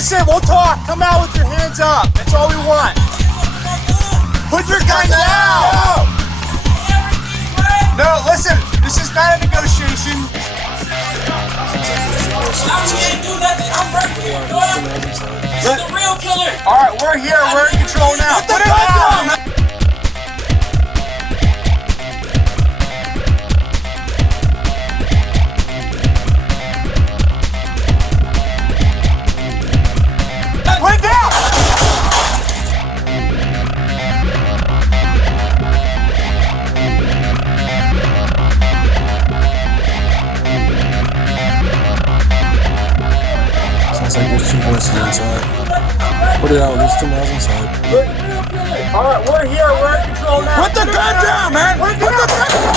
Listen, we'll talk. Come out with your hands up. That's all we want. Put your gun down. No, listen. This is not a negotiation. I can't do nothing. I'm working. He's the real killer. All right, we're here. We're in control now. Put it down. Put it down. Sounds like there's 2 voices inside. Put it out, there's 2 mouths inside. All right, we're here. We're in control now. Put the gun down, man! Put the gun down!